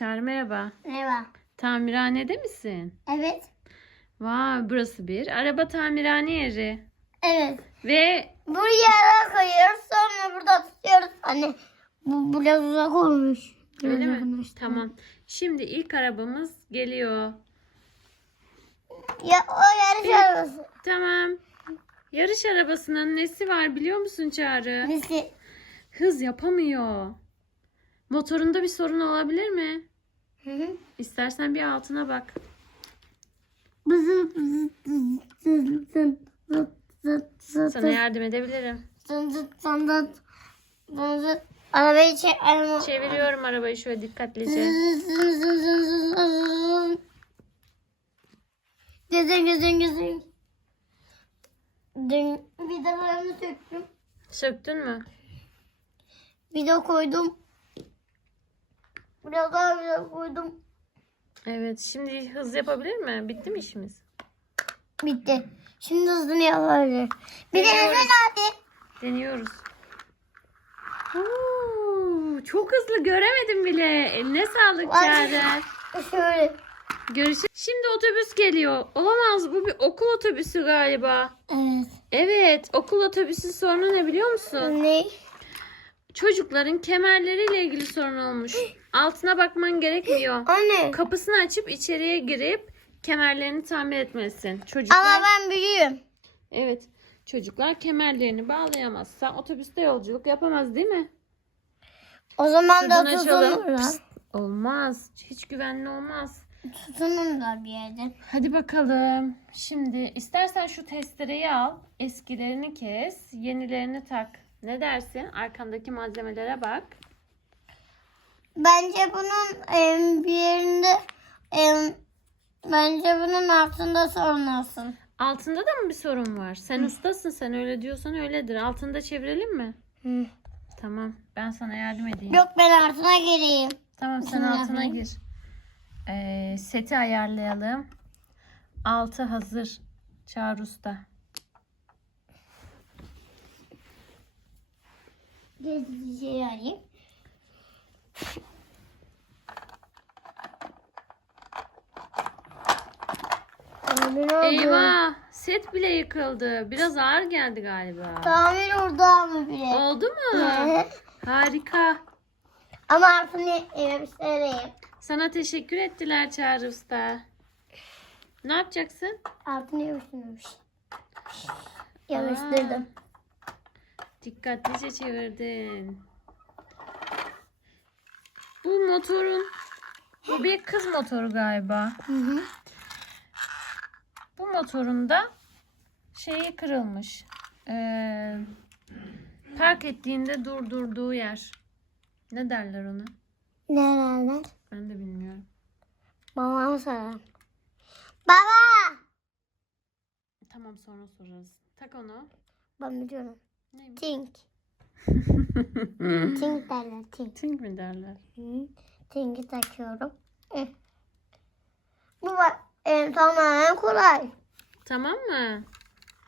Çağrı merhaba. Merhaba. Tamirhanede misin? Evet. Vay burası bir araba tamirhane yeri. Evet. Ve Buraya yere koyuyoruz sonra burada tutuyoruz. Hani bu biraz uzak olmuş. Biraz öyle mi? yakınlaştı. Tamam. Şimdi ilk arabamız geliyor. Ya o yarış arabası. Tamam. Yarış arabasının nesi var biliyor musun Çağrı? Bizi. Hız yapamıyor. Motorunda bir sorun olabilir mi? Hı hı. İstersen bir altına bak. Bızı bızı zıt zıt Sana yardım edebilirim. zıt zıt zıt zıt zıt zıt. Arabayı çek. Araba. Çeviriyorum arabayı şöyle dikkatlice. Gözün gözün gözün. Dün vidalarını söktüm. Söktün mü? Vida koydum. Biraz daha vida koydum. Evet. Şimdi hız yapabilir mi? Bitti mi işimiz? Bitti. Şimdi hızını yapabilir. Bir de Deniyoruz. neden hadi? Deniyoruz. Oo, çok hızlı göremedim bile. Eline sağlık Ay. Çağrı. Şöyle. Görüşürüz. Şimdi otobüs geliyor. Olamaz bu bir okul otobüsü galiba. Evet. Evet okul otobüsü sorunu ne biliyor musun? Ne? Çocukların kemerleriyle ilgili sorun olmuş. Altına bakman gerekmiyor. Anne. Kapısını açıp içeriye girip kemerlerini tamir etmelisin. Çocuklar Ama ben büyüğüm. Evet. Çocuklar kemerlerini bağlayamazsa otobüste yolculuk yapamaz değil mi? O zaman da Şuradan açalım. tutunurlar. Olmaz. Hiç güvenli olmaz. Tutunurlar bir yerden. Hadi bakalım. Şimdi istersen şu testereyi al. Eskilerini kes. Yenilerini tak. Ne dersin? Arkandaki malzemelere bak. Bence bunun em, bir yerinde em, bence bunun altında sorun olsun. Altında da mı bir sorun var? Sen ustasın. Sen öyle diyorsan öyledir. Altında çevirelim mi? Hı. Tamam. Ben sana yardım edeyim. Yok ben altına gireyim. Tamam sen İçine altına gir. Ee, seti ayarlayalım. Altı hazır. Çağrı Usta. Gezici şey arayayım. Tamir oldu. Eyvah! Set bile yıkıldı. Biraz ağır geldi galiba. Tamir oldu ama bile. Oldu mu? Evet. Harika. Ama altını yemişlereyim. Sana teşekkür ettiler Çağrı Usta. Ne yapacaksın? Altını yemişlermiş. Yapıştırdım. Dikkatlice çevirdin. Bu motorun bu bir kız motoru galiba. Hı hı. Bu motorun da şeyi kırılmış. Ee, park ettiğinde durdurduğu yer. Ne derler ona? Nereler? Ben de bilmiyorum. Babam sorar. Baba! Tamam sonra sorarız. Tak onu. Ben biliyorum. Neymiş? Tink. Tink derler. Tink. Tink mi derler? Hı. Tink'i takıyorum. Eh. Bu var. E, tamamen kolay. Tamam mı?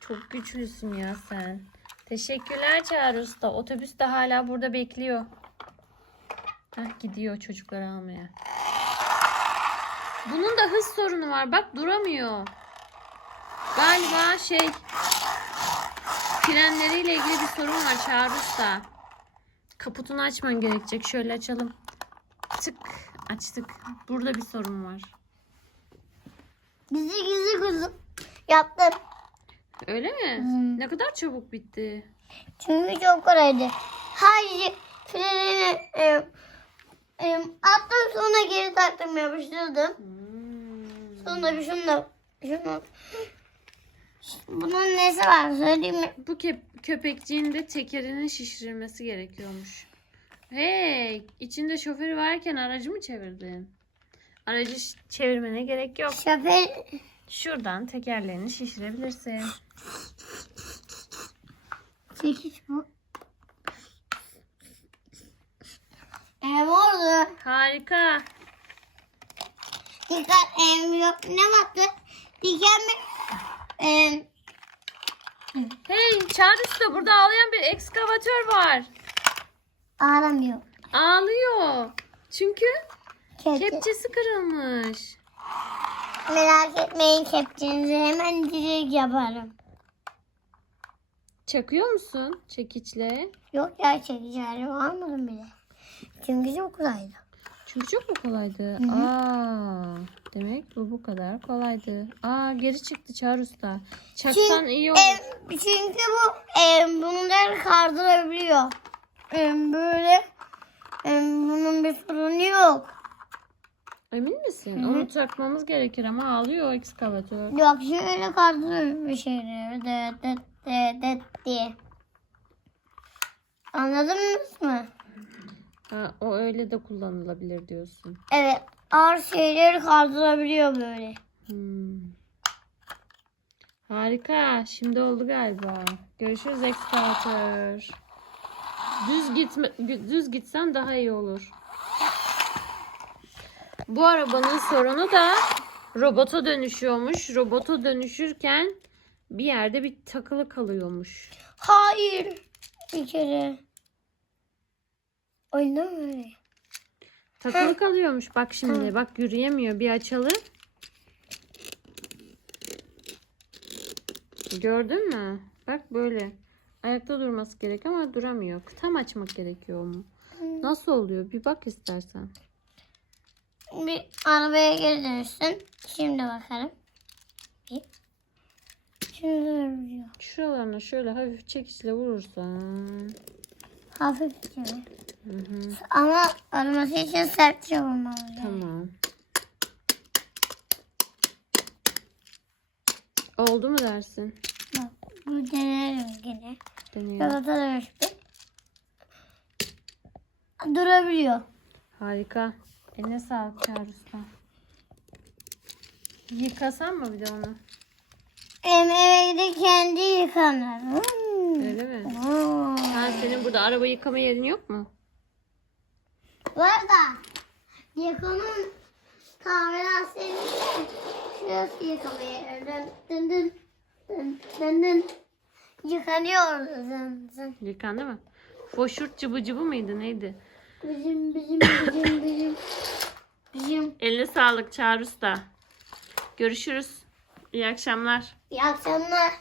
Çok güçlüsün ya sen. Teşekkürler Çağrı Usta. Otobüs de hala burada bekliyor. Heh, gidiyor çocukları almaya. Bunun da hız sorunu var. Bak duramıyor. Galiba şey frenleriyle ilgili bir sorun var Çağrı Usta. Kaputunu açman gerekecek. Şöyle açalım. Tık açtık. Burada bir sorun var. Bizi gizli kuzum. Yaptım. Öyle mi? Hmm. Ne kadar çabuk bitti. Çünkü çok kolaydı. Hayır. Frenini e, e, attım sonra geri taktım yapıştırdım. Hmm. Sonra bir şunu şunu. Bunun nesi var söyleyeyim mi? Bu kep- köpekçiğin de tekerinin şişirilmesi gerekiyormuş. Hey, içinde şoförü varken aracı mı çevirdin? Aracı çevirmene gerek yok. Şoför Şuradan tekerlerini şişirebilirsin. çekiç bu. E, ne oldu? Harika. Dikkat em yok ne baktı? Diken mi? Em, Hey, Çağrı Usta burada ağlayan bir ekskavatör var. ağlamıyor. Ağlıyor. Çünkü Kepçe. Kepçesi kırılmış. Merak etmeyin kepçenizi hemen direkt yaparım. Çakıyor musun çekiçle? Yok ya çekeceğim almadım bile. Çünkü çok kolaydı. Çünkü çok mu kolaydı? Hı hı. Aa, demek bu bu kadar kolaydı. Aa geri çıktı Çağrı Usta. Çaksan iyi olur. E, çünkü bu e, bunları kaldırabiliyor. E, böyle e, bunun bir sorunu yok. Emin misin? Hı hı. Onu takmamız gerekir ama ağlıyor o ekskavatör. Yok şöyle kaldırıyor bir şeyleri. De, de, de, de, diye. Anladınız mı? Ha, o öyle de kullanılabilir diyorsun. Evet. Ağır şeyleri kaldırabiliyor böyle. Hmm. Harika. Şimdi oldu galiba. Görüşürüz ekskavatör. Düz gitme düz gitsen daha iyi olur. Bu arabanın sorunu da robota dönüşüyormuş. Robota dönüşürken bir yerde bir takılı kalıyormuş. Hayır. Bir kere. Oyunda mı öyle? Takılı kalıyormuş. Bak şimdi. Bak yürüyemiyor. Bir açalım. Gördün mü? Bak böyle. Ayakta durması gerek ama duramıyor. Tam açmak gerekiyor mu? Nasıl oluyor? Bir bak istersen. Bir arabaya geri dönüşsün. Şimdi bakalım. Bir. Şimdi duruyor. Şuralarına şöyle hafif çekiçle vurursan. Hafifçe. Hı hı, Ama arabası için sertçe vurmalı. tamam. Oldu mu dersin? Bak bu denerim. Deniyor. Robota dönüştü. Durabiliyor. Harika. Eline sağlık Çağrı Usta. Yıkasan mı bir de onu? Em eve kendi yıkanır. Hmm. Öyle mi? Oo. Ha, senin burada araba yıkama yerin yok mu? Var da yakanın kamerası şurası yıkamaya dın dın dın dın dın dın yıkanıyor dın dın. Yıkandı mı? Foşurt cıbı cıbı mıydı neydi? Bizim bizim bizim bizim bizim Eline sağlık Çağrı Usta. Görüşürüz. İyi akşamlar. iyi akşamlar.